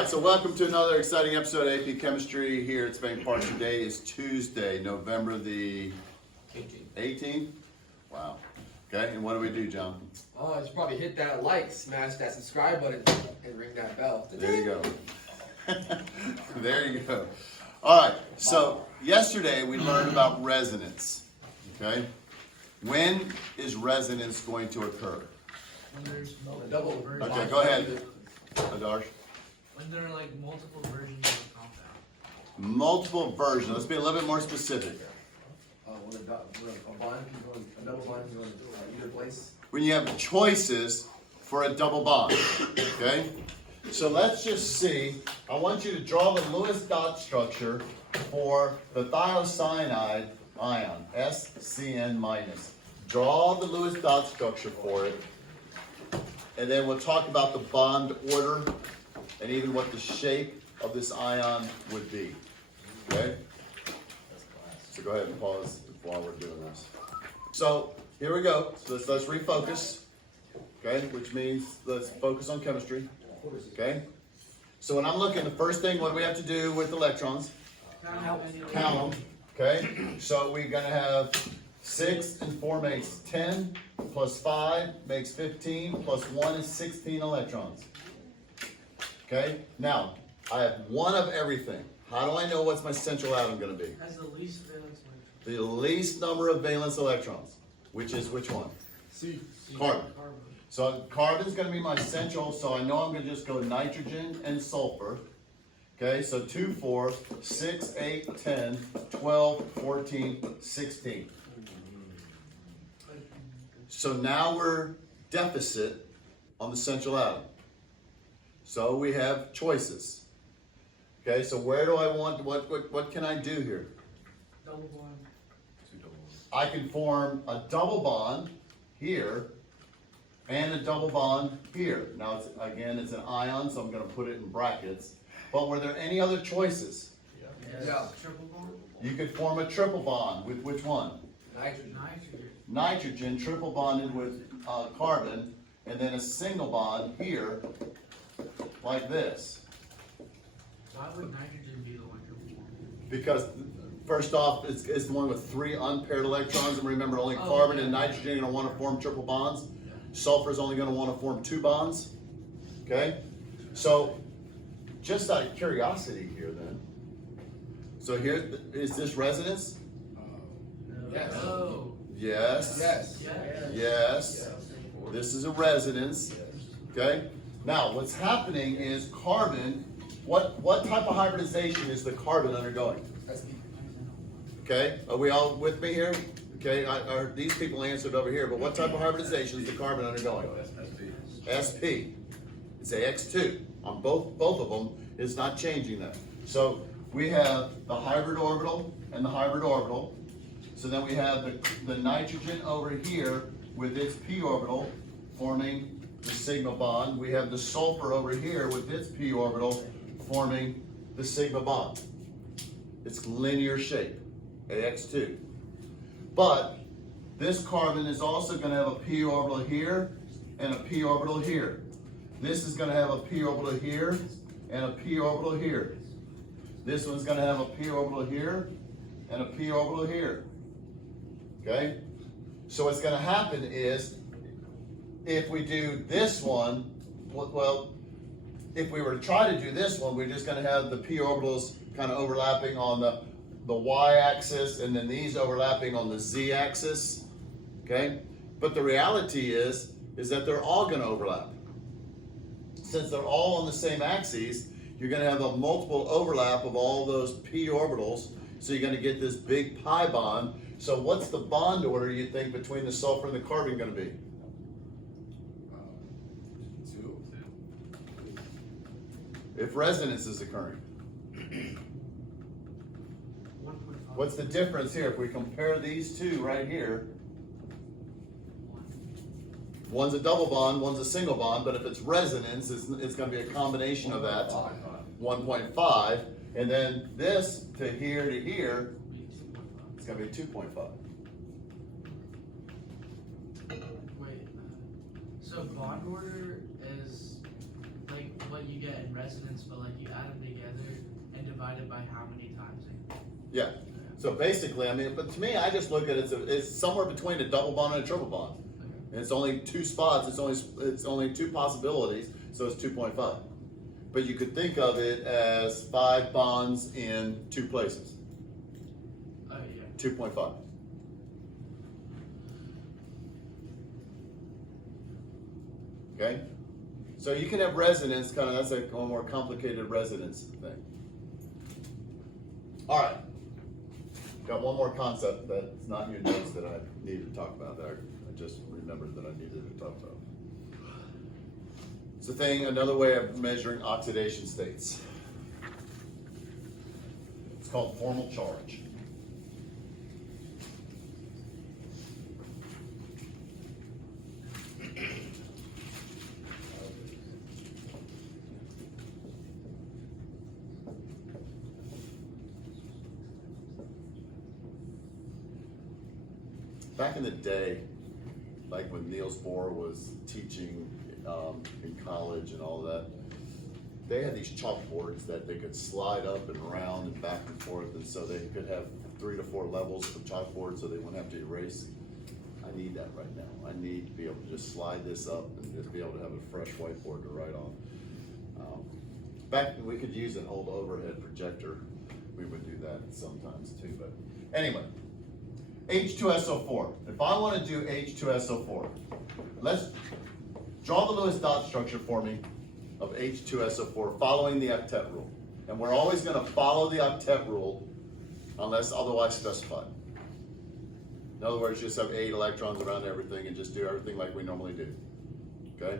right, so welcome to another exciting episode of AP Chemistry here at Spain Park. Today is Tuesday, November the 18th. Wow. Okay, and what do we do, John? Oh, just probably hit that like, smash that subscribe button, and ring that bell. There you go. There you go. All right, so yesterday we learned about resonance. Okay? When is resonance going to occur? When there's Double. Okay, go ahead, Adarsh. When there are like multiple versions of a compound. Multiple versions. Let's be a little bit more specific. When a bond can go, a double bond can go in either place. When you have choices for a double bond. Okay? So let's just see. I want you to draw the Lewis dot structure for the thiocyanide ion, SCN minus. Draw the Lewis dot structure for it. And then we'll talk about the bond order and even what the shape of this ion would be. Okay? So go ahead and pause while we're doing this. So here we go. So let's refocus. Okay? Which means let's focus on chemistry. Okay? So when I'm looking, the first thing, what do we have to do with electrons? Count them. Okay? So we're going to have 6 and 4 makes 10, plus 5 makes 15, plus 1 is 16 electrons. Okay? Now, I have one of everything. How do I know what's my central atom going to be? Has the least valence electron. The least number of valence electrons, which is which one? C. Carbon. So carbon's going to be my central, so I know I'm going to just go nitrogen and sulfur. Okay, so 2, 4, 6, 8, 10, 12, 14, 16. So now we're deficit on the central atom. So we have choices. Okay, so where do I want, what can I do here? Double bond. I can form a double bond here and a double bond here. Now, it's an ion, so I'm going to put it in brackets. But were there any other choices? Yes. Yeah. Triple bond. You could form a triple bond with which one? Nitrogen. Nitrogen triple bonded with carbon, and then a single bond here, like this. Why would nitrogen be the one triple bond? Because first off, it's the one with 3 unpaired electrons, and remember, only carbon and nitrogen are going to want to form triple bonds. Sulfur is only going to want to form 2 bonds. Okay? So, just out of curiosity here then. So here, is this resonance? Yes. Oh. Yes. Yes. Yes. This is a resonance. Okay? Now, what's happening is carbon, what type of hybridization is the carbon undergoing? SP. Okay? Are we all with me here? Okay, these people answered over here, but what type of hybridization is the carbon undergoing? SP. It's AX2. On both of them, it's not changing that. So we have the hybrid orbital and the hybrid orbital. So then we have the nitrogen over here with its p orbital forming the sigma bond. We have the sulfur over here with its p orbital forming the sigma bond. It's linear shape, AX2. But this carbon is also going to have a p orbital here and a p orbital here. This is going to have a p orbital here and a p orbital here. This one's going to have a p orbital here and a p orbital here. Okay? So what's going to happen is, if we do this one, well, if we were to try to do this one, we're just going to have the p orbitals kind of overlapping on the y-axis, and then these overlapping on the z-axis. Okay? But the reality is that they're all going to overlap. Since they're all on the same axes, you're going to have a multiple overlap of all those p orbitals, so you're going to get this big pi bond. So what's the bond order you think between the sulfur and the carbon going to be? 2. If resonance is occurring. 1.5. What's the difference here? If we compare these two right here, one's a double bond, one's a single bond, but if it's resonance, it's going to be a combination of that. 1.5. And then this to here, it's going to be 2.5. Wait. So bond order is like what you get in resonance, but like divided by how many times? Yeah. So basically, I mean, but to me, I just look at it, it's somewhere between a double bond and a triple bond. And it's only two spots, it's only two possibilities, so it's 2.5. But you could think of it as 5 bonds in 2 places. Yeah. 2.5. Okay? So you can have resonance, kind of, that's a more complicated resonance thing. All right. Got one more concept that's not in your notes that I needed to talk about. That I just remembered that I needed to talk about. It's a thing, another way of measuring oxidation states. It's called formal charge. Back in the day, like when Niels Bohr was teaching in college and all that, they had these chalkboards that they could slide up and around and back and forth, and so they could have 3 to 4 levels of chalkboard so they wouldn't have to erase. I need that right now. I need to be able to just slide this up and just be able to have a fresh whiteboard to write on. Back when we could use an old overhead projector, we would do that sometimes too, but anyway. H2SO4. If I want to do H2SO4, let's draw the Lewis dot structure for me of H2SO4 following the octet rule. And we're always going to follow the octet rule unless otherwise specified. In other words, just have 8 electrons around everything and just do everything like we normally do. Okay?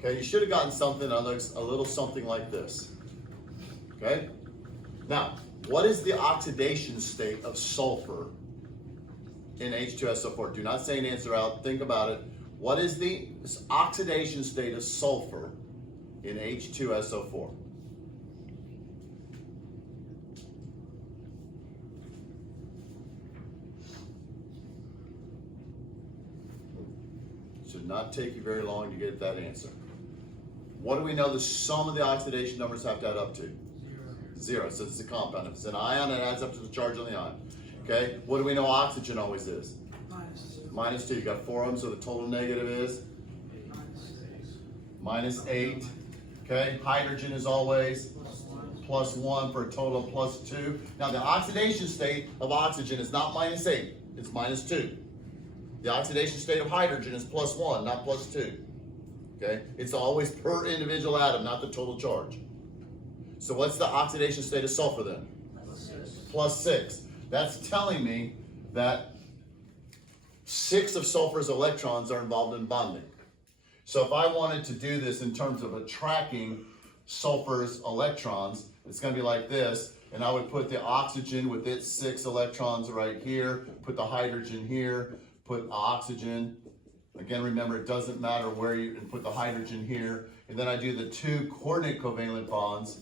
Okay, you should have gotten something that looks a little something like this. Okay? Now, what is the oxidation state of sulfur in H2SO4? Do not say an answer out. Think about it. What is the oxidation state of sulfur in H2SO4? Should not take you very long to get that answer. What do we know the sum of the oxidation numbers have to add up to? 0, so it's a compound. If it's an ion, it adds up to the charge on the ion. Okay, what do we know oxygen always is? -2. You got 4 of them, so the total negative is? -8. Okay, hydrogen is always? +1 for a total of +2. Now the oxidation state of oxygen is not -8, it's -2. The oxidation state of hydrogen is +1, not +2. Okay? It's always per individual atom, not the total charge. So what's the oxidation state of sulfur then? +6. That's telling me that 6 of sulfur's electrons are involved in bonding. So if I wanted to do this in terms of attracting sulfur's electrons, it's going to be like this, and I would put the oxygen with its 6 electrons right here, put the hydrogen here, put oxygen. Again, remember, it doesn't matter where you and put the hydrogen here. And then I do the 2 coordinate covalent bonds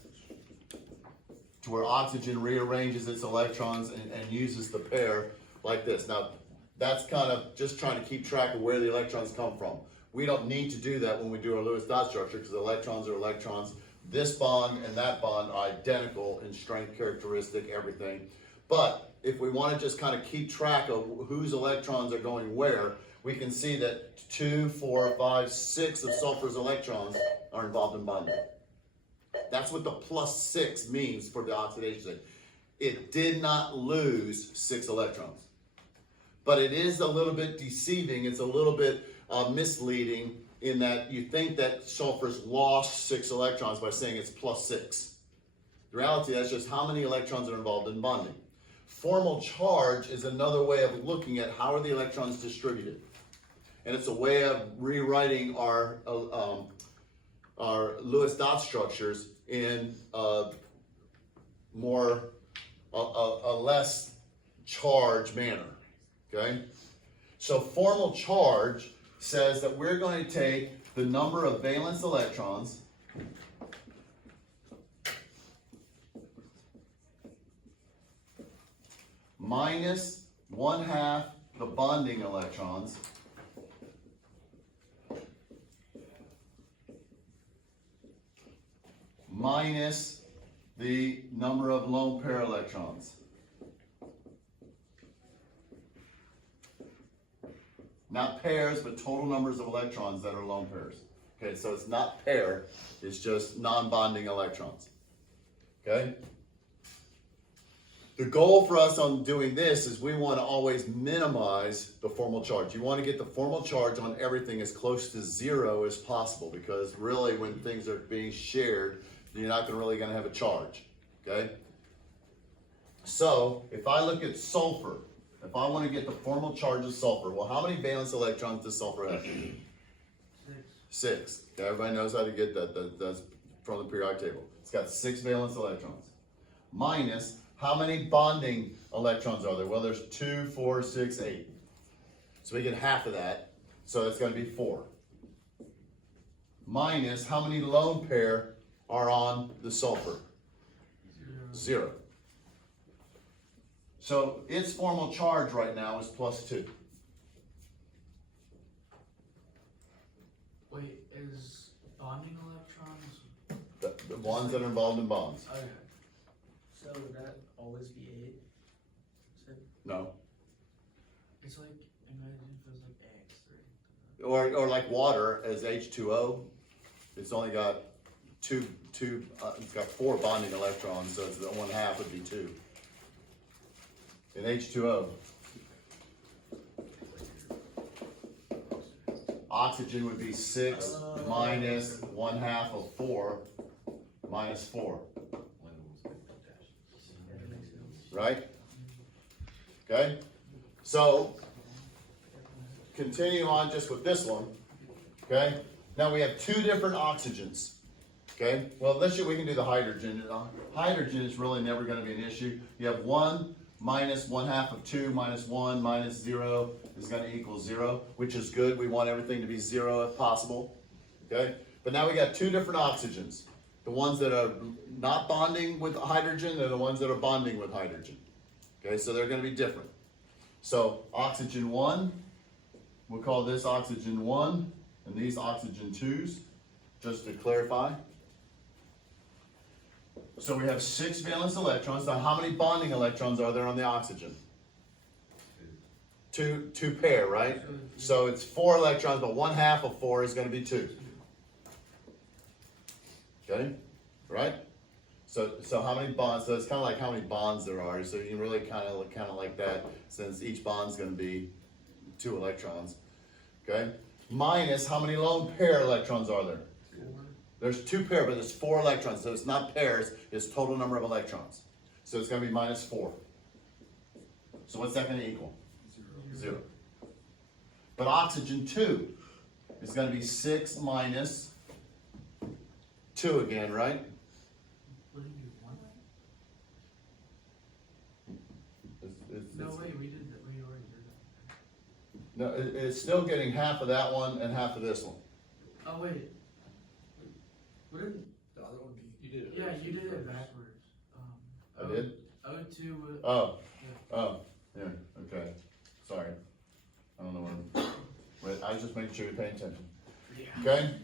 to where oxygen rearranges its electrons and uses the pair like this. Now, that's kind of just trying to keep track of where the electrons come from. We don't need to do that when we do our Lewis dot structure because electrons are electrons. This bond and that bond are identical in strength, characteristic, everything. But if we want to just kind of keep track of whose electrons are going where, we can see that 2, 4, 5, 6 of sulfur's electrons are involved in bonding. That's what the +6 means for the oxidation state. It did not lose 6 electrons. But it is a little bit deceiving, it's a little bit misleading in that you think that sulfur's lost 6 electrons by saying it's +6. The reality, that's just how many electrons are involved in bonding. Formal charge is another way of looking at how are the electrons distributed. And it's a way of rewriting our Lewis dot structures in a less charged manner, okay? So formal charge says that we're going to take the number of valence electrons minus 1/2 the bonding electrons minus the number of lone pair electrons. Not pairs, but total numbers of electrons that are lone pairs. Okay, so it's not pair, it's just non-bonding electrons. Okay? The goal for us on doing this is we want to always minimize the formal charge. You want to get the formal charge on everything as close to 0 as possible, because really when things are being shared, you're not really going to have a charge. Okay? So if I look at sulfur, if I want to get the formal charge of sulfur, well, how many valence electrons does sulfur have? 6. Okay, everybody knows how to get that. That's from the periodic table. It's got 6 valence electrons. Minus, how many bonding electrons are there? Well, there's 2, 4, 6, 8. So we get half of that. So it's going to be 4. Minus, how many lone pair are on the sulfur? 0. So its formal charge right now is +2. Wait, is bonding electrons? The ones that are involved in bonds. Okay. So would that always be 8? No. It's like, imagine if it was like X3. Or like water as H2O. It's only got it's got 4 bonding electrons, so it's the 1/2 would be 2. In H2O. Oxygen would be 6 minus 1/2 of 4 minus 4. Right? Okay? So, continue on just with this one. Okay? Now we have 2 different oxygens. Okay? Well, we can do the hydrogen. Hydrogen is really never going to be an issue. You have 1 minus 1/2 of 2 minus 1 minus 0 is going to equal 0, which is good. We want everything to be 0 if possible. Okay? But now we got 2 different oxygens. The ones that are not bonding with hydrogen and the ones that are bonding with hydrogen. Okay, so they're going to be different. So oxygen 1, we'll call this oxygen 1 and these oxygen 2s, just to clarify. So we have 6 valence electrons. Now how many bonding electrons are there on the oxygen? 2 pair, right? So it's 4 electrons, but 1/2 of 4 is going to be 2. Okay, right? So how many bonds? So it's kind of like how many bonds there are. So you really kind of like that, since each bond's going to be 2 electrons. Okay, minus how many lone pair electrons are there? 4. There's 2 pair, but there's 4 electrons. So it's not pairs; it's total number of electrons. So it's going to be minus 4. So what's that going to equal? 0. But oxygen 2 is going to be 6 minus 2 again, right? What did you want? No, wait, we already did that. No, it's still getting half of that one and half of this one. Oh, wait. What did, The other one, you did it. yeah, you did it backwards. I did? O2 Oh, yeah, okay. Sorry. I don't know where. I was just making sure you're paying attention. Yeah. Okay?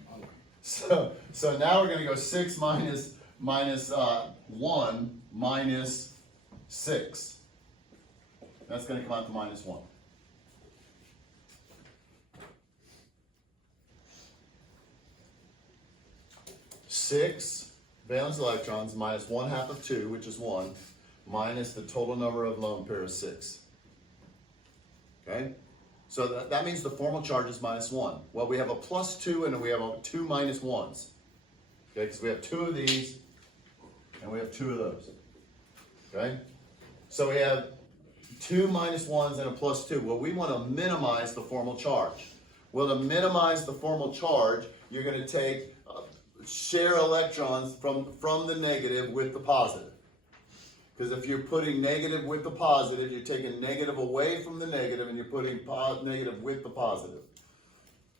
So now we're going to go 6 minus 1 minus 6. That's gonna come out to -1. Six valence electrons minus 1/2 of 2, which is 1, minus the total number of lone pair is 6. Okay? So that means the formal charge is -1. Well, we have a +2 and we have 2 -1s. Okay, because we have 2 of these and we have 2 of those. Okay? So we have 2 -1s and a +2. Well, we want to minimize the formal charge. Well, to minimize the formal charge, you're going to take share electrons from the negative with the positive. Because if you're putting negative with the positive, you're taking negative away from the negative and you're putting negative with the positive.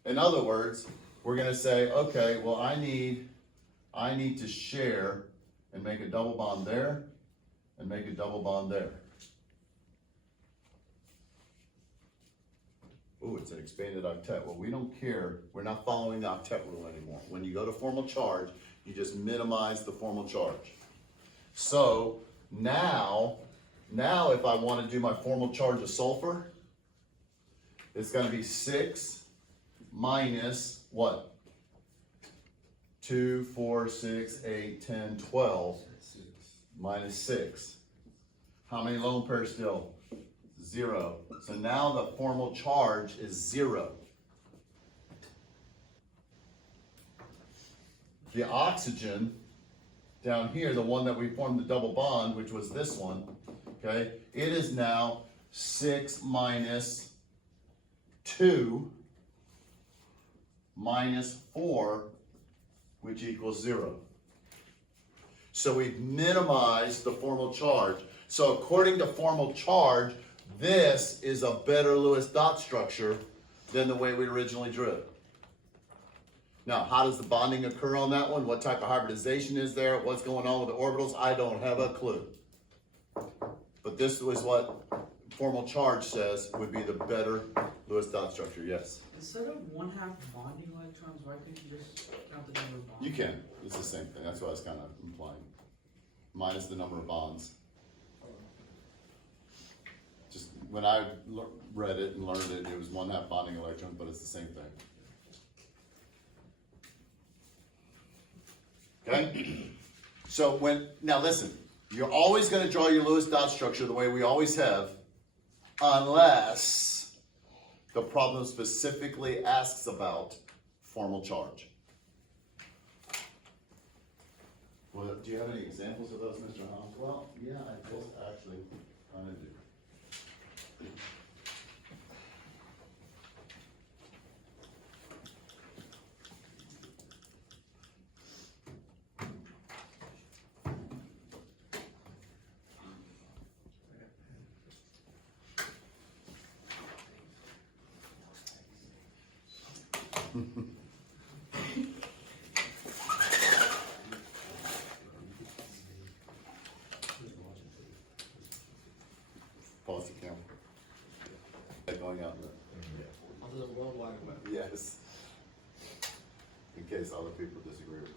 In other words, we're going to say, okay, well, I need to share and make a double bond there and make a double bond there. Ooh, it's an expanded octet. Well, we don't care. We're not following the octet rule anymore. When you go to formal charge, you just minimize the formal charge. So now if I want to do my formal charge of sulfur, it's going to be 6 minus what? 2, 4, 6, 8, 10, 12 minus 6. How many lone pairs still? 0. So now the formal charge is 0. The oxygen down here, the one that we formed the double bond, which was this one, okay, it is now 6 minus 2 minus 4, which equals 0. So we've minimized the formal charge. So according to formal charge, this is a better Lewis dot structure than the way we originally drew it. Now, how does the bonding occur on that one? What type of hybridization is there? What's going on with the orbitals? I don't have a clue. But this was what formal charge says would be the better Lewis dot structure, yes. Instead of 1/2 bonding electrons, why can't you just count the number of bonds? You can. It's the same thing. That's what I was kind of implying. Minus the number of bonds. Just when I read it and learned it, it was 1/2 bonding electrons, but it's the same thing. Okay? So now listen, you're always going to draw your Lewis dot structure the way we always have, unless the problem specifically asks about formal charge. Well, do you have any examples of those, Mr. Hobbs? Well, yeah, I just actually kind of do. Pause the camera. Going out there. Onto the World Wide Web. Yes. In case other people disagree with me.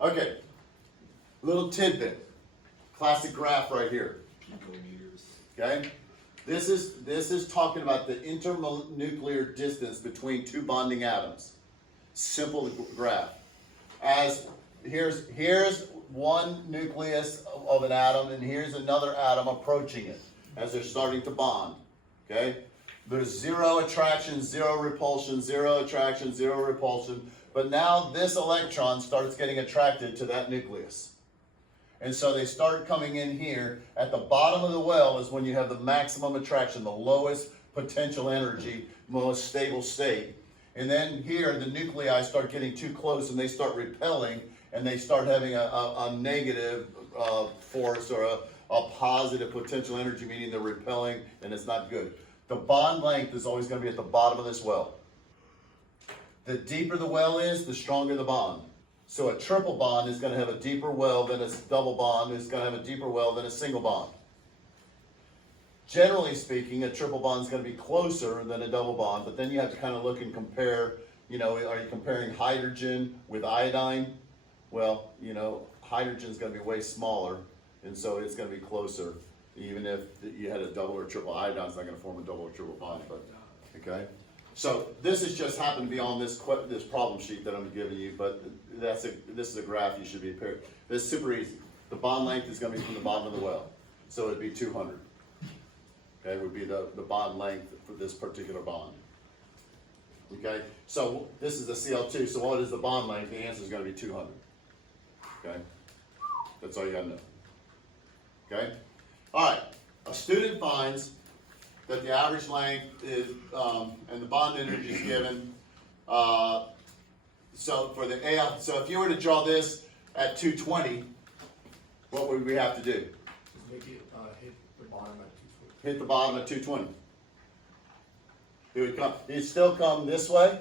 Okay. Little tidbit. Classic graph right here. Okay? This is talking about the internuclear distance between two bonding atoms. Simple graph. As here's one nucleus of an atom, and here's another atom approaching it as they're starting to bond. Okay? There's 0 attraction, 0 repulsion, 0 attraction, 0 repulsion. But now this electron starts getting attracted to that nucleus. And so they start coming in here. At the bottom of the well is when you have the maximum attraction, the lowest potential energy, most stable state. And then here, the nuclei start getting too close and they start repelling, and they start having a negative force or a positive potential energy, meaning they're repelling and it's not good. The bond length is always going to be at the bottom of this well. The deeper the well is, the stronger the bond. So a triple bond is going to have a deeper well than a double bond. It's going to have a deeper well than a single bond. Generally speaking, a triple bond is going to be closer than a double bond, but then you have to kind of look and compare, are you comparing hydrogen with iodine? Well, hydrogen is going to be way smaller, and so it's going to be closer, Even if you had a double or triple iodine, it's not gonna form a double or triple bond, but, okay? So this is just happened to be on this this problem sheet that I'm giving you, but this is a graph you should be prepared. This is super easy. The bond length is gonna be from the bottom of the well, so it'd be 200. Okay, would be the bond length for this particular bond. Okay, so this is the Cl2, so what is the bond length? The answer is gonna be 200. Okay, that's all you gotta know. Okay, all right, a student finds that the average length is, and the bond energy is given. So for the AL, so if you were to draw this at 220, what would we have to do? Just make it, hit the bottom at 220. Hit the bottom at 220. It would come, it'd still come this way,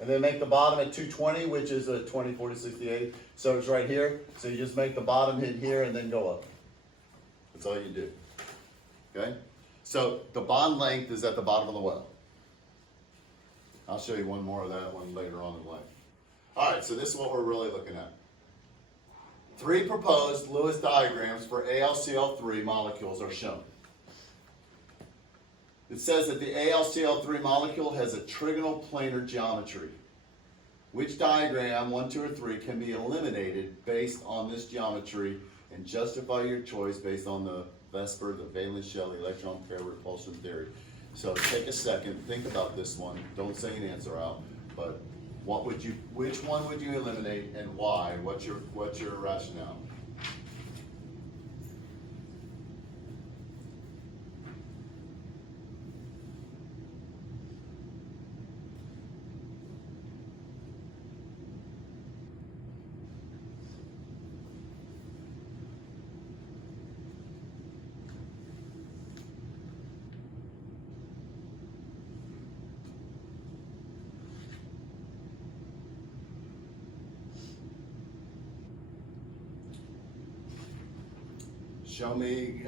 and then make the bottom at 220, which is a 20, 40, 60, 80. So it's right here. So you just make the bottom hit here and then go up. That's all you do. Okay? So the bond length is at the bottom of the well. I'll show you one more of that one later on in life. All right, so this is what we're really looking at. 3 proposed Lewis diagrams for AlCl3 molecules are shown. It says that the AlCl3 molecule has a trigonal planar geometry. Which diagram, 1, 2, or 3, can be eliminated based on this geometry, and justify your choice based on the Vesper, the Valence-Shelley electron pair repulsion theory. So take a second, think about this one. Don't say an answer out, but which one would you eliminate and why? What's your rationale? Show me,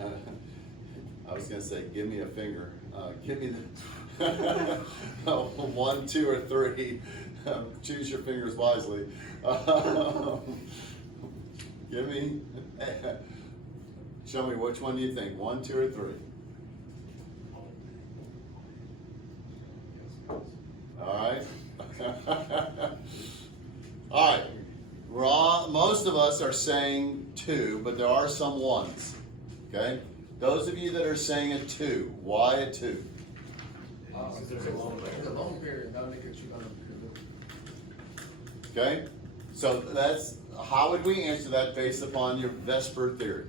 I was going to say, give me a finger. Give me the 1, 2, or 3. Choose your fingers wisely. Give me, show me which one do you think, 1, 2, or 3? All right. All right. Most of us are saying 2, but there are some 1s. Okay? Those of you that are saying a 2, why a 2? Because there's a long period, that'll make it trigonal. Okay? So how would we answer that based upon your Vesper theory?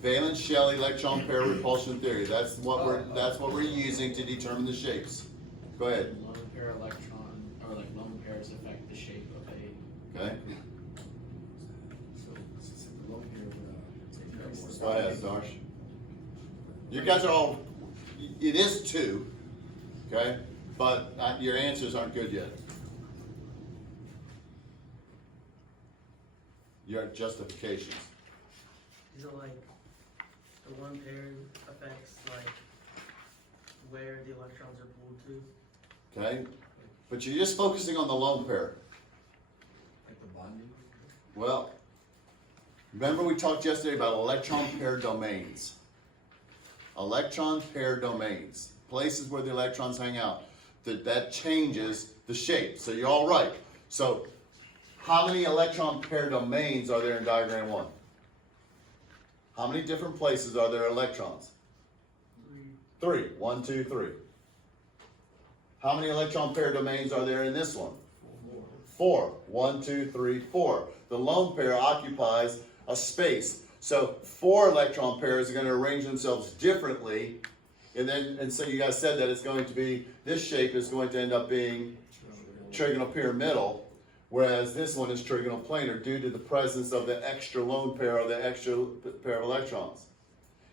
Valence-Shelley electron pair repulsion theory. That's what we're using to determine the shapes. Go ahead. Lone pair electron, or like lone pairs affect the shape of a. Okay? So, the long period would, Go ahead, Darsh. You guys are all, it is 2, okay? But your answers aren't good yet. Your justifications. Is it like the one pair affects like where the electrons are pulled to? Okay? But you're just focusing on the lone pair. like the bonding. Well, remember we talked yesterday about electron pair domains. Electron pair domains. Places where the electrons hang out. That changes the shape. So you're all right. So how many electron pair domains are there in diagram 1? How many different places are there electrons? 3. 1, 2, 3. How many electron pair domains are there in this one? 4. 1, 2, 3, 4. The lone pair occupies a space. So 4 electron pairs are going to arrange themselves differently. And so you guys said that it's going to be, this shape is going to end up being trigonal pyramidal, whereas this one is trigonal planar due to the presence of the extra lone pair or the extra pair of electrons.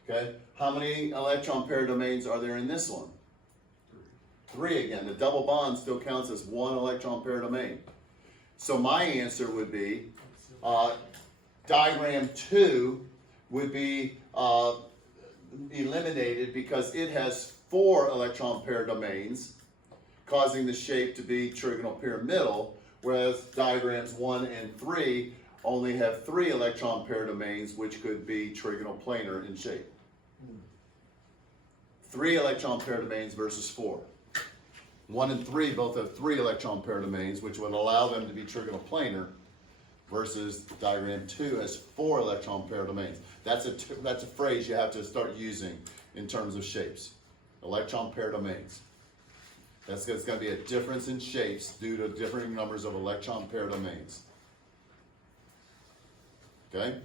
Okay? How many electron pair domains are there in this one? 3 again. The double bond still counts as 1 electron pair domain. So my answer would be, diagram 2 would be eliminated because it has 4 electron pair domains, causing the shape to be trigonal pyramidal, whereas diagrams 1 and 3 only have 3 electron pair domains, which could be trigonal planar in shape. 3 electron pair domains versus 4. 1 and 3 both have 3 electron pair domains, which would allow them to be trigonal planar, versus diagram 2 has 4 electron pair domains. That's a phrase you have to start using in terms of shapes. Electron pair domains. That's going to be a difference in shapes due to differing numbers of electron pair domains. Okay?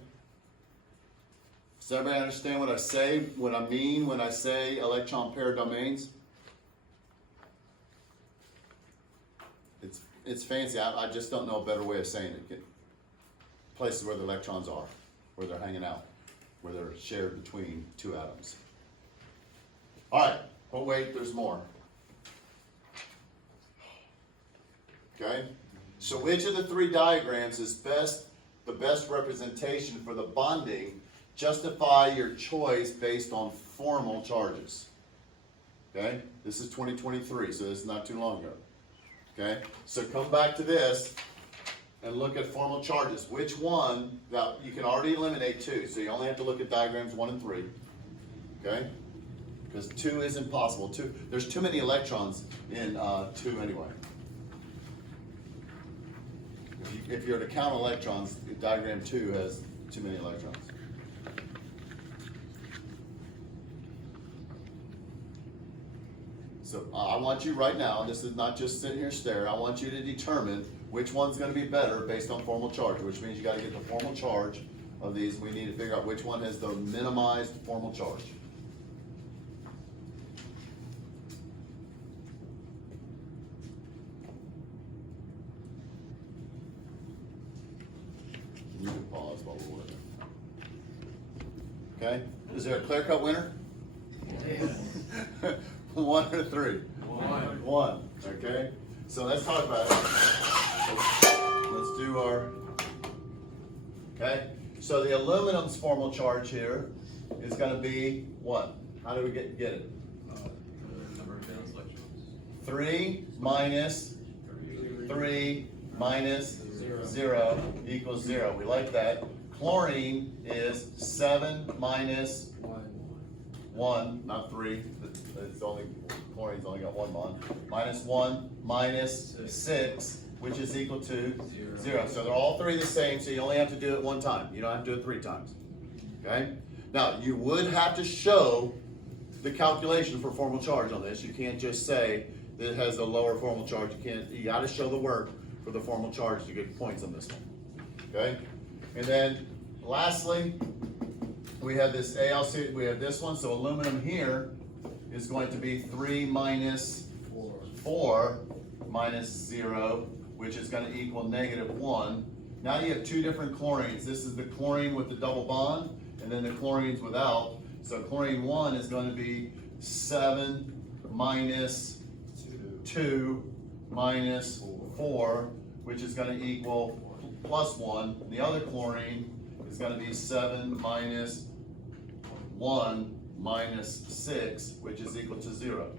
Does everybody understand what I say, what I mean when I say electron pair domains? It's fancy. I just don't know a better way of saying it. Places where the electrons are, where they're hanging out, where they're shared between 2 atoms. All right. Oh wait, there's more. Okay. So which of the 3 diagrams is the best representation for the bonding? Justify your choice based on formal charges. Okay. This is 2023, so this is not too long ago. Okay, so come back to this and look at formal charges. Which one, now you can already eliminate 2, so you only have to look at diagrams 1 and 3. Okay, because 2 is impossible. There's too many electrons in 2 anyway. If you're to count electrons, diagram 2 has too many electrons. So I want you right now, this is not just sitting here staring, I want you to determine which one's going to be better based on formal charge, which means you got to get the formal charge of these. We need to figure out which one has the minimized formal charge. You can pause while we're looking. Okay, is there a clear-cut winner? Yeah. 1 or 3? 1. 1. Okay. So let's talk about it. Let's do our. Okay. So the aluminum's formal charge here is going to be what? How do we get it? The number of valence electrons. 3 minus 3 minus 0 equals 0. We like that. Chlorine is 7 minus 1, not 3. It's only, chlorine's only got 1 bond. Minus 1 minus 6, which is equal to 0. So they're all 3 the same, so you only have to do it 1 time. You don't have to do it 3 times. Okay? Now, you would have to show the calculation for formal charge on this. You can't just say that it has a lower formal charge. You got to show the work for the formal charge to get points on this one. Okay? And then, lastly, we have this ALC, we have this one, so aluminum here is going to be 3 minus 4 minus 0, which is going to equal -1. Now you have 2 different chlorines. This is the chlorine with the double bond, and then the chlorines without. So chlorine 1 is going to be 7 minus 2 minus 4, which is going to equal +1. The other chlorine is going to be 7 minus 1 minus 6, which is equal to 0.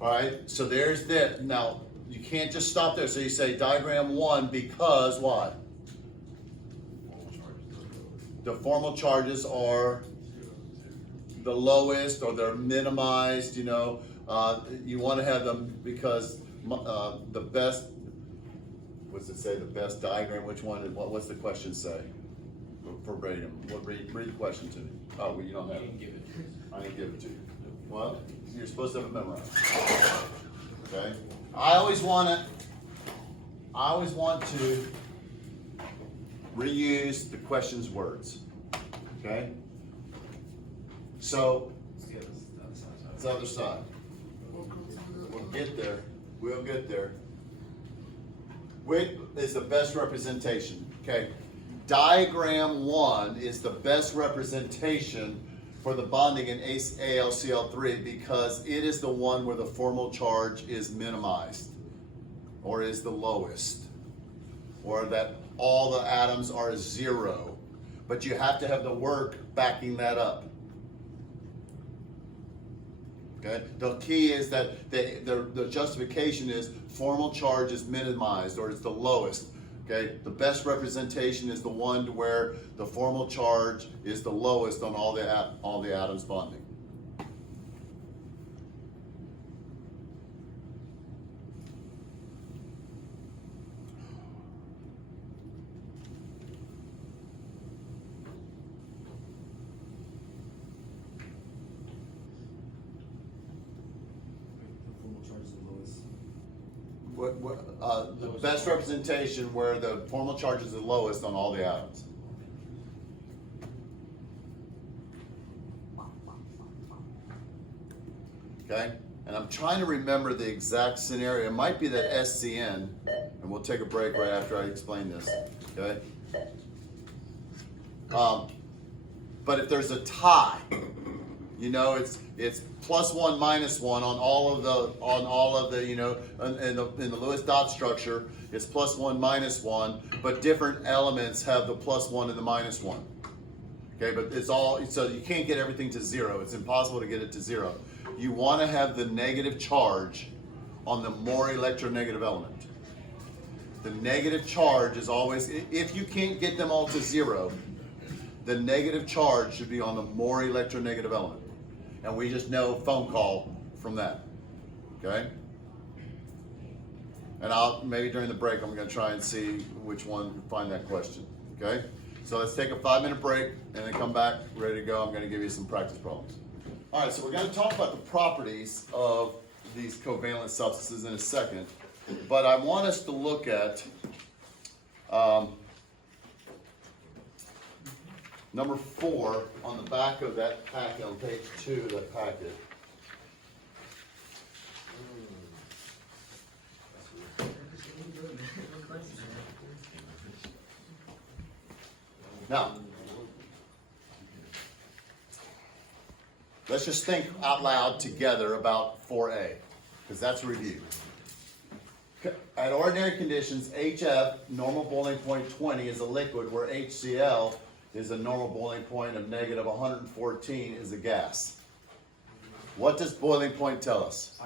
All right, so there's that. Now, you can't just stop there. So you say diagram 1 because what? The formal charges are the lowest, or they're minimized, you know. You want to have them because the best, what's it say, the best diagram, which one, what's the question say? Verbatim. Read the question to me. Oh, well, you don't have it. I didn't give it to you. Well, you're supposed to have it memorized. Okay? I always want to reuse the question's words. Okay? So, it's the other side. We'll get there. We'll get there. Which is the best representation? Okay. Diagram 1 is the best representation for the bonding in AlCl3 because it is the one where the formal charge is minimized, or is the lowest, or that all the atoms are 0. But you have to have the work backing that up. Okay? The key is that the justification is formal charge is minimized, or it's the lowest. Okay, the best representation is the one to where the formal charge is the lowest on all the atoms bonding. The formal charge is the lowest. The best representation where the formal charge is the lowest on all the atoms. Okay, and I'm trying to remember the exact scenario. It might be that SCN, and we'll take a break right after I explain this. Okay. But if there's a tie, you know, it's +1 -1 on all of the you know in the Lewis dot structure. It's +1 -1, but different elements have the +1 and the -1. Okay, but it's all, so you can't get everything to 0. It's impossible to get it to 0. You want to have the negative charge on the more electronegative element. The negative charge is always, if you can't get them all to 0, the negative charge should be on the more electronegative element. And we just know phone call from that. Okay? And maybe during the break, I'm going to try and see which one can find that question. Okay? So let's take a 5-minute break and then come back ready to go. I'm going to give you some practice problems. All right, so we're going to talk about the properties of these covalent substances in a second. But I want us to look at number 4 on the back of that packet, on page 2 of that packet. Now, let's just think out loud together about 4A, because that's review. At ordinary conditions, HF, normal boiling point 20, is a liquid, where HCl is a normal boiling point of negative 114 is a gas. What does boiling point tell us?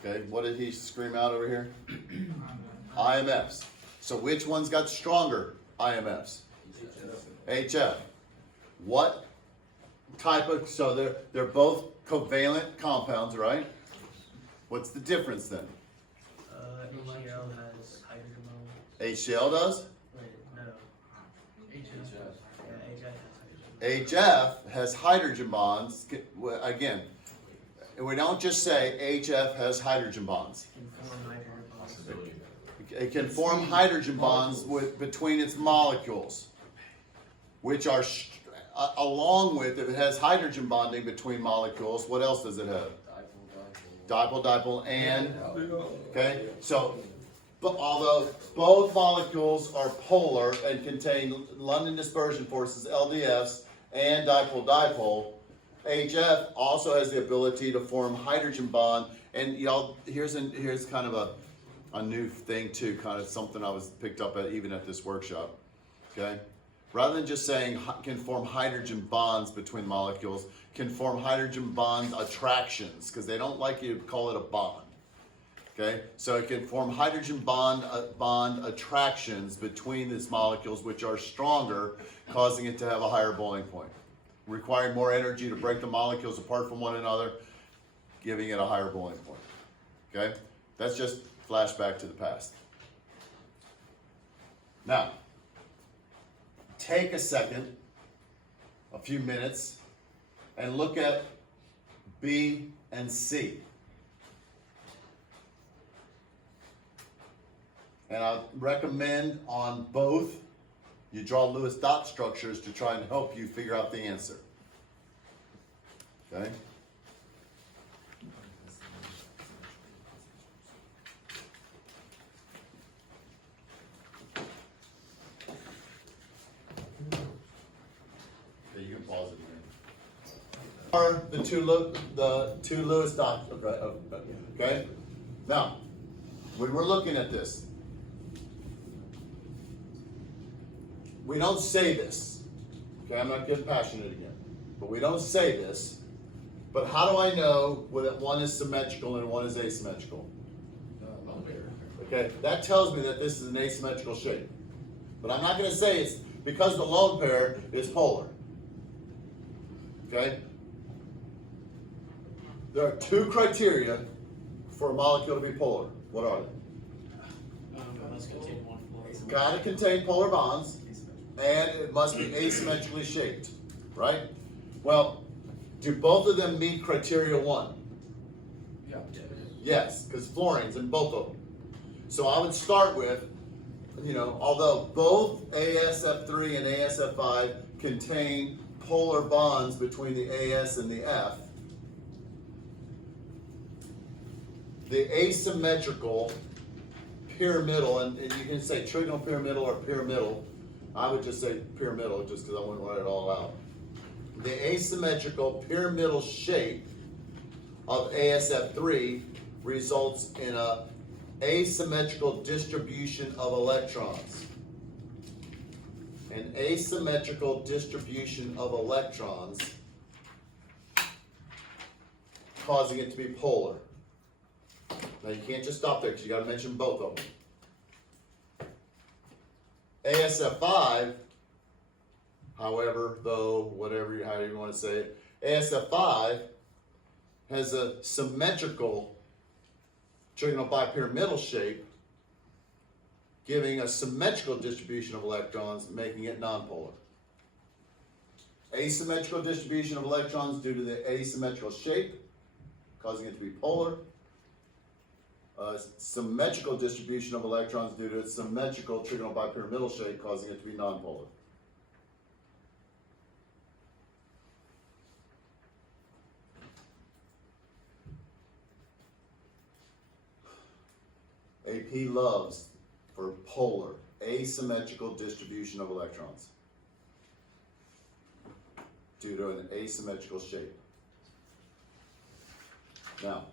Okay, what did he scream out over here? IMFs. So which one's got stronger IMFs? HF. What type of, so they're both covalent compounds, right? What's the difference then? HCl has hydrogen bonds. HCl does? Wait, no. Yeah, HF has hydrogen bonds. Again, we don't just say HF has hydrogen bonds. It can form hydrogen bonds between its molecules, which are, along with, if it has hydrogen bonding between molecules, what else does it have? Dipole, dipole, and, okay? So, although both molecules are polar and contain London dispersion forces, LDFs, and dipole-dipole, HF also has the ability to form hydrogen bond. And y'all, here's kind of a new thing too, kind of something I was picked up at even at this workshop. Okay, rather than just saying can form hydrogen bonds between molecules, can form hydrogen bond attractions, because they don't like you to call it a bond. Okay, so it can form hydrogen bond attractions between these molecules, which are stronger, causing it to have a higher boiling point, requiring more energy to break the molecules apart from one another, giving it a higher boiling point. Okay, that's just flashback to the past. Now, take a second, a few minutes, and look at B and C. And I recommend on both you draw Lewis dot structures to try and help you figure out the answer. Okay? Okay, you can pause it. Are the two Lewis dots? Okay. Now, when we're looking at this, we don't say this. Okay, I'm not getting passionate again, but we don't say this. But how do I know that one is symmetrical and one is asymmetrical? Okay, that tells me that this is an asymmetrical shape. But I'm not going to say it's because the lone pair is polar. Okay? There are two criteria for a molecule to be polar. What are they? It must contain one polar. It's got to contain polar bonds, and it must be asymmetrically shaped, right? Well, do both of them meet criteria 1? Yeah. Yes, because fluorine's in both of them. So I would start with, although both ASF3 and ASF5 contain polar bonds between the AS and the F, the asymmetrical pyramidal, and you can say trigonal pyramidal or pyramidal, I would just say pyramidal just because I wouldn't write it all out. The asymmetrical pyramidal shape of ASF3 results in a asymmetrical distribution of electrons. An asymmetrical distribution of electrons causing it to be polar. Now you can't just stop there because you got to mention both of them. ASF5, however, though, however you want to say it, ASF5 has a symmetrical trigonal bipyramidal shape, giving a symmetrical distribution of electrons, making it nonpolar. Asymmetrical distribution of electrons due to the asymmetrical shape, causing it to be polar. Symmetrical distribution of electrons due to its symmetrical trigonal bipyramidal shape, causing it to be nonpolar. AP loves for polar, asymmetrical distribution of electrons due to an asymmetrical shape. Now,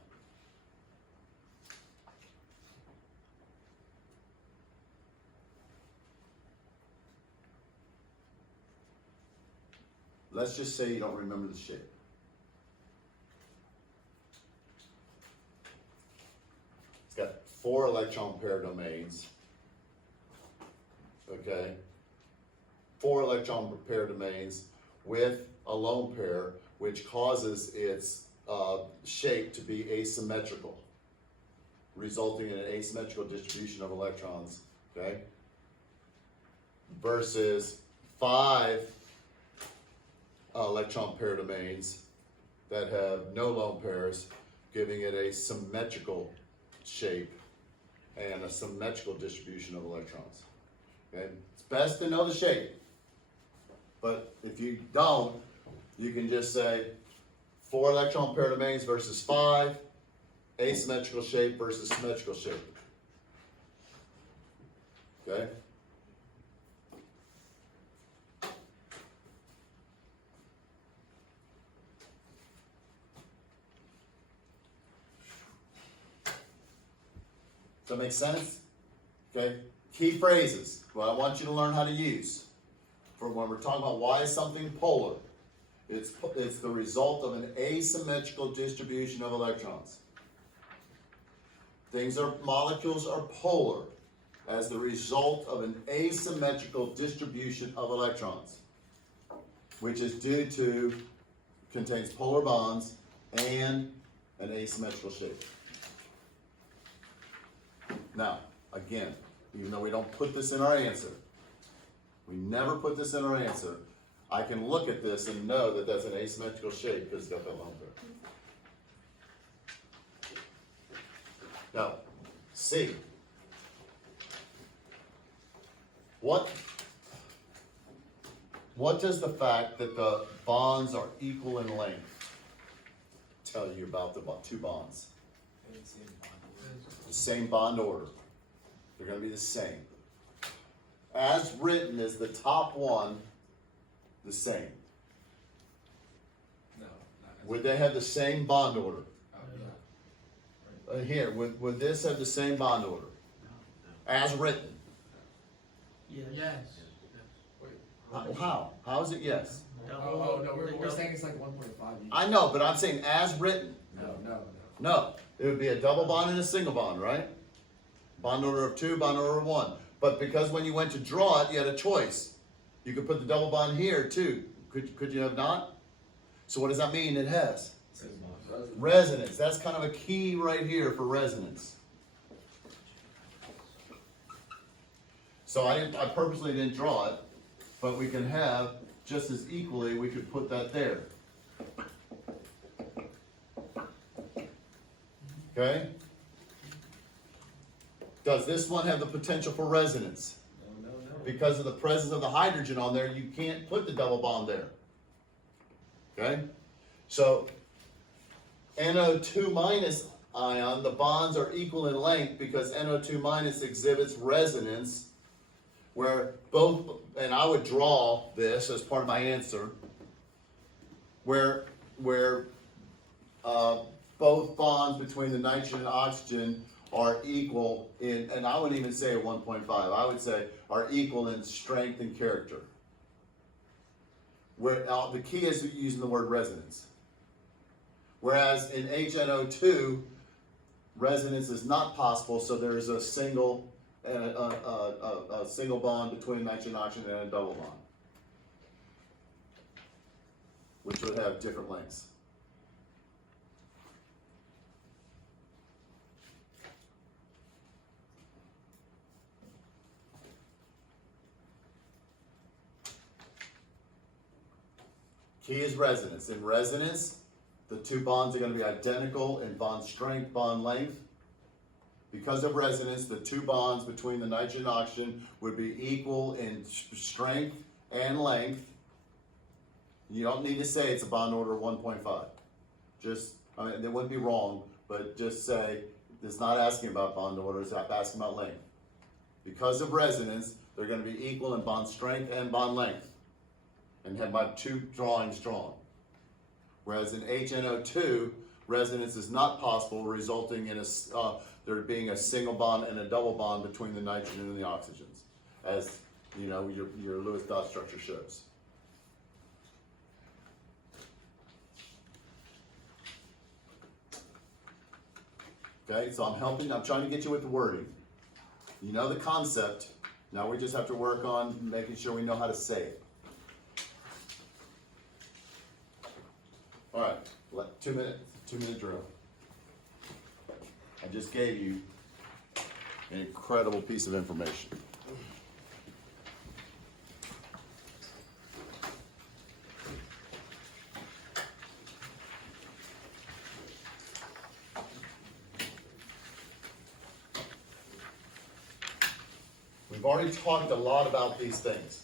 let's just say you don't remember the shape. It's got 4 electron pair domains. Okay? 4 electron pair domains with a lone pair, which causes its shape to be asymmetrical, resulting in an asymmetrical distribution of electrons. Okay? Versus 5 electron pair domains that have no lone pairs, giving it a symmetrical shape and a symmetrical distribution of electrons. Okay? It's best to know the shape, but if you don't, you can just say 4 electron pair domains versus 5, asymmetrical shape versus symmetrical shape. Okay? Does that make sense? Okay. Key phrases, what I want you to learn how to use for when we're talking about why is something polar. It's the result of an asymmetrical distribution of electrons. Molecules are polar as the result of an asymmetrical distribution of electrons, which is due to, contains polar bonds and an asymmetrical shape. Now, again, even though we don't put this in our answer, we never put this in our answer, I can look at this and know that that's an asymmetrical shape because it's got that lone pair. Now, C. What does the fact that the bonds are equal in length tell you about the 2 bonds? The same bond order. They're going to be the same. As written, is the top one the same? No. Would they have the same bond order? No. Here, would this have the same bond order? As written. Yes. Yes. How? How is it yes? Oh, no, we're saying it's like 1.5 each. I know, but I'm saying as written. No. No, it would be a double bond and a single bond, right? Bond order of 2, bond order of 1. But because when you went to draw it, you had a choice. You could put the double bond here too. Could you have not? So what does that mean it has? Resonance. That's kind of a key right here for resonance. So I purposely didn't draw it, but we can have just as equally, we could put that there. Okay? Does this one have the potential for resonance? No. Because of the presence of the hydrogen on there, you can't put the double bond there. Okay? So, NO2 minus ion, the bonds are equal in length because NO2 minus exhibits resonance, where both, and I would draw this as part of my answer, where both bonds between the nitrogen and oxygen are equal in, and I wouldn't even say a 1.5, I would say are equal in strength and character. Where the key is using the word resonance. Whereas in HNO2, resonance is not possible, so there is a single bond between nitrogen and oxygen and a double bond, which would have different lengths. Key is resonance. In resonance, the two bonds are going to be identical in bond strength, bond length. Because of resonance, the two bonds between the nitrogen and oxygen would be equal in strength and length. You don't need to say it's a bond order of 1.5. Just, I mean, they wouldn't be wrong, but just say it's not asking about bond order, it's asking about length. Because of resonance, they're going to be equal in bond strength and bond length. And have my two drawings drawn. Whereas in HNO2, resonance is not possible, resulting in there being a single bond and a double bond between the nitrogen and the oxygens, as you know your Lewis dot structure shows. Okay, so I'm trying to get you with the wording. You know the concept. Now we just have to work on making sure we know how to say it. All right, 2 minute drill. I just gave you an incredible piece of information. We've already talked a lot about these things.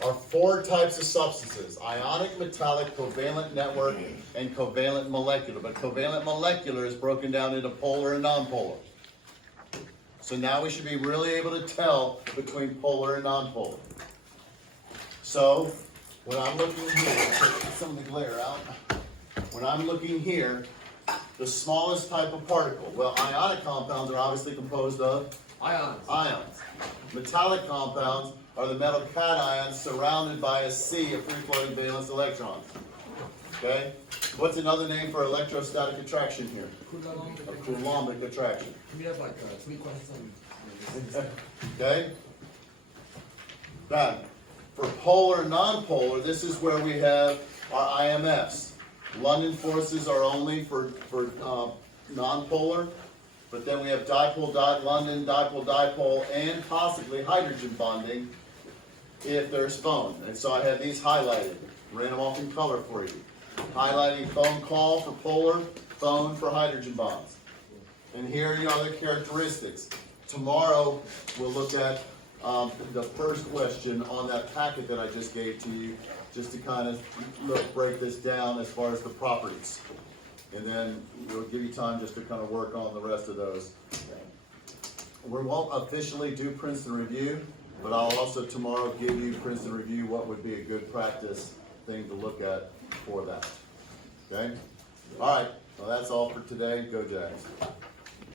Are 4 types of substances: ionic, metallic, covalent network, and covalent molecular. But covalent molecular is broken down into polar and nonpolar. So now we should be really able to tell between polar and nonpolar. So when I'm looking here, get some of the glare out. When I'm looking here, the smallest type of particle. Well, ionic compounds are obviously composed of ions. Metallic compounds are the metal cations surrounded by a sea of free-floating valence electrons. Okay? What's another name for electrostatic attraction here? A Coulombic attraction. We have like 3 questions. Okay? Now, for polar and nonpolar, this is where we have our IMFs. London forces are only for nonpolar, but then we have dipole, London, dipole, dipole, and possibly hydrogen bonding if there's phone. And so I have these highlighted, ran them off in color for you. Highlighting phone call for polar, phone for hydrogen bonds. And here are your other characteristics. Tomorrow we'll look at the first question on that packet that I just gave to you, just to kind of break this down as far as the properties. And then we'll give you time just to kind of work on the rest of those. We won't officially do Princeton Review, but I'll also tomorrow give you Princeton Review, what would be a good practice thing to look at for that. Okay? All right. Well, that's all for today. Go Jags.